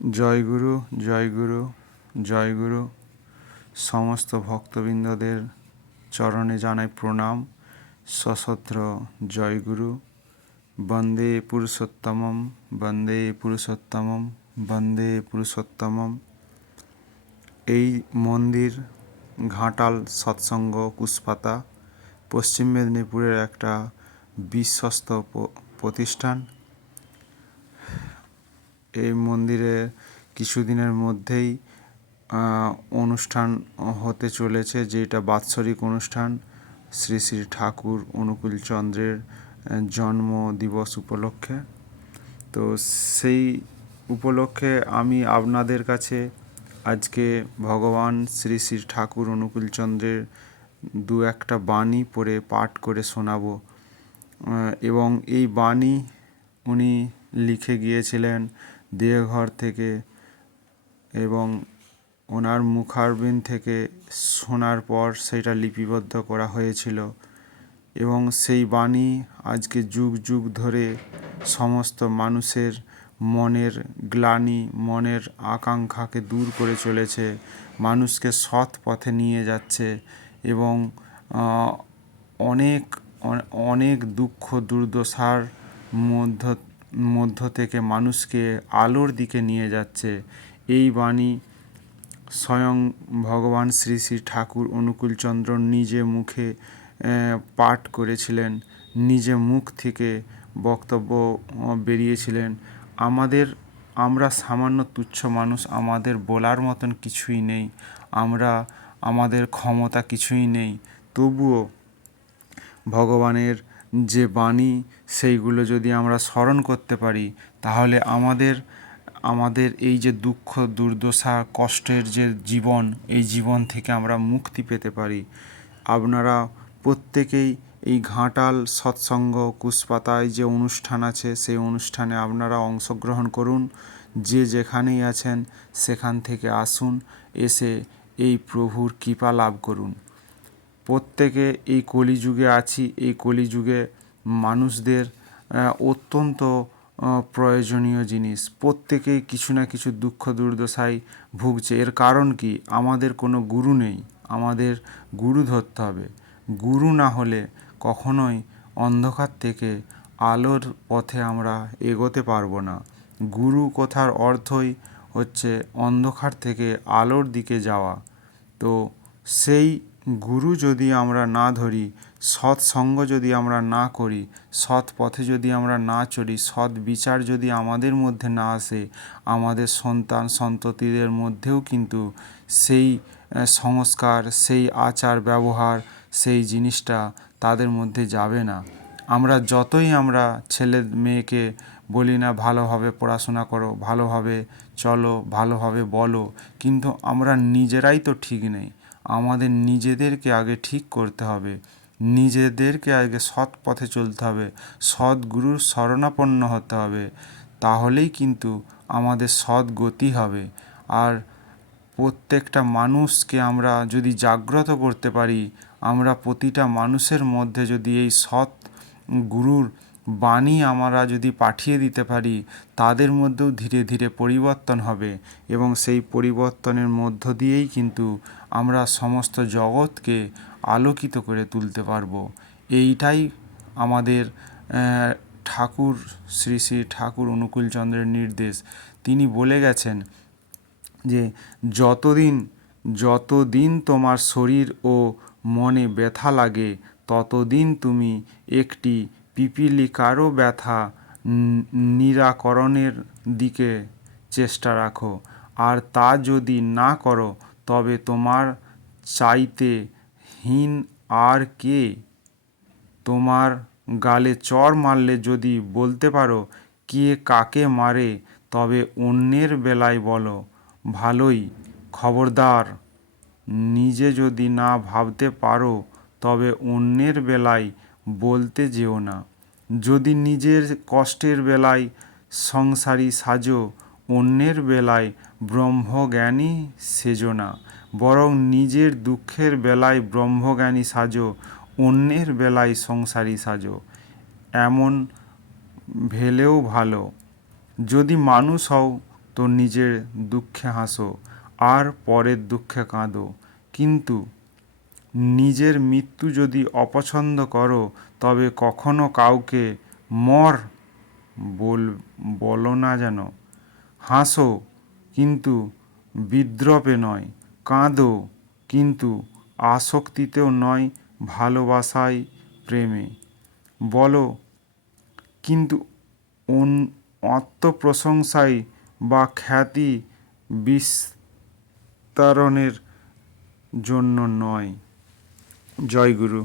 জয়গুরু, জয়গুরু, জয়গুরু। সমস্ত ভক্তবৃন্দদের চরণে জানাই প্রণাম, সশ্রদ্ধ জয়গুরু। বন্দে পুরুষোত্তমম, বন্দে পুরুষোত্তমম, বন্দে পুরুষোত্তমম। এই মন্দির ঘাটাল সৎসঙ্গ কুশপাতা, পশ্চিম মেদিনীপুরের একটা বিশ্বস্ত প্রতিষ্ঠান। এই মন্দিরে কিছুদিনের মধ্যেই অনুষ্ঠান হতে চলেছে, যেটা বাৎসরিক অনুষ্ঠান শ্রী শ্রী ঠাকুর অনুকূলচন্দ্রের জন্ম দিবস উপলক্ষে। তো সেই উপলক্ষে আমি আপনাদের কাছে আজকে ভগবান শ্রী শ্রী ঠাকুর অনুকূলচন্দ্রের দু একটা বাণী পড়ে পাঠ করে শোনাবো। এবং এই বাণী উনি লিখে গিয়েছিলেন দেওঘর থেকে, এবং ওনার মুখারবিন্দ থেকে শোনার পর সেটা লিপিবদ্ধ করা হয়েছিল। এবং সেই বাণী আজকে যুগ যুগ ধরে সমস্ত মানুষের মনের গ্লানি, মনের আকাঙ্ক্ষাকে দূর করে চলেছে, মানুষকে সৎ পথে নিয়ে যাচ্ছে এবং অনেক অনেক দুঃখ দুর্দশার মধ্য থেকে মানুষকে আলোর দিকে নিয়ে যাচ্ছে। এই বাণী স্বয়ং ভগবান শ্রী শ্রী ঠাকুর অনুকূলচন্দ্র নিজে মুখে পাঠ করেছিলেন, নিজে মুখ থেকে বক্তব্য বেরিয়েছিলেন। আমরা সামান্য তুচ্ছ মানুষ, আমাদের বলার মতন কিছুই নেই, আমাদের ক্ষমতা কিছুই নেই। তবুও ভগবানের যে বাণী, সেইগুলো যদি আমরা স্মরণ করতে পারি, তাহলে আমাদের এই যে দুঃখ দুর্দশা কষ্টের যে জীবন, এই জীবন থেকে আমরা মুক্তি পেতে পারি। আপনারা প্রত্যেকেই এই ঘাটাল সৎসঙ্গ কুশপাতায় যে অনুষ্ঠান আছে, সেই অনুষ্ঠানে আপনারা অংশগ্রহণ করুন। যে যেখানেই আছেন সেখান থেকে আসুন, এসে এই প্রভুর কৃপা লাভ করুন। প্রত্যেকে এই কলিযুগে আছি, এই কলিযুগে মানুষদের অত্যন্ত প্রয়োজনীয় জিনিস। প্রত্যেকেই কিছু না কিছু দুঃখ দুর্দশায় ভুগছে। এর কারণ কি? আমাদের কোনো গুরু নেই। আমাদের গুরু ধরতে হবে। গুরু না হলে কখনোই অন্ধকার থেকে আলোর পথে আমরা এগোতে পারবো না। গুরু কথার অর্থই হচ্ছে অন্ধকার থেকে আলোর দিকে যাওয়া। তো সেই গুরু যদি আমরা না ধরি, সৎসঙ্গ যদি আমরা না করি, সৎ পথে যদি আমরা না চলি, সৎ বিচার যদি আমাদের মধ্যে না আসে, আমাদের সন্তান সন্ততিদের মধ্যেও কিন্তু সেই সংস্কার, সেই আচার ব্যবহার, সেই জিনিসটা তাদের মধ্যে যাবে না। আমরা ছেলে মেয়েকে বলি না ভালোভাবে পড়াশোনা করো, ভালোভাবে চলো, ভালোভাবে বলো, কিন্তু আমরা নিজেরাই তো ঠিক নেই। আমাদের নিজেদেরকে আগে ঠিক করতে হবে, নিজেদেরকে আগে সৎ পথে চলতে হবে, সৎ গুরুর শরণাপন্ন হতে হবে। তাহলেই কিন্তু আমাদের সৎ গতি হবে। আর প্রত্যেকটা মানুষকে আমরা যদি জাগ্রত করতে পারি, আমরা প্রতিটা মানুষের মধ্যে যদি এই সৎ গুরুর বাণী আমরা যদি পাঠিয়ে দিতে পারি, তাদের মধ্যেও ধীরে ধীরে পরিবর্তন হবে এবং সেই পরিবর্তনের মধ্য দিয়েই কিন্তু আমরা সমস্ত জগৎকে আলোকিত করে তুলতে পারবো। এইটাই আমাদের ঠাকুর শ্রী শ্রী ঠাকুর অনুকূলচন্দ্রের নির্দেশ। তিনি বলে গেছেন যে যতদিন তোমার শরীর ও মনে ব্যথা লাগে, ততদিন তুমি একটি পিপীলিকারও ব্যথা নিরাকরণের দিকে চেষ্টা রাখো। আর তা যদি না করো, তবে তোমার চাইতে হীন আর কে? তোমার গালে চড় মারলে যদি বলতে পারো কে কাকে মারে, তবে অন্যের বেলায় বলো ভালোই। খবরদার, নিজে যদি না ভাবতে পারো, তবে অন্যের বেলায় বলতে যেও না। যদি নিজের কষ্টের বেলায় সংসারী সাজো, অন্যের বেলায় ব্রহ্মজ্ঞানী সেজো না। বরং নিজের দুঃখের বেলায় ব্রহ্মজ্ঞানী সাজো, অন্যের বেলায় সংসারী সাজো। এমন ভেলেও ভালো। যদি মানুষ হও, তো নিজের দুঃখে হাসো আর পরের দুঃখে কাঁদো, কিন্তু নিজের মৃত্যু যদি অপছন্দ করো তবে কখনো কাউকে মর বলো না যেন। হাসো কিন্তু বিদ্রূপে নয়, কাঁদো কিন্তু আসক্তিতেও নয়, ভালোবাসায় প্রেমে। বলো কিন্তু আত্মপ্রশংসায় বা খ্যাতি বিস্তারণের জন্য নয়। জয় গুরু।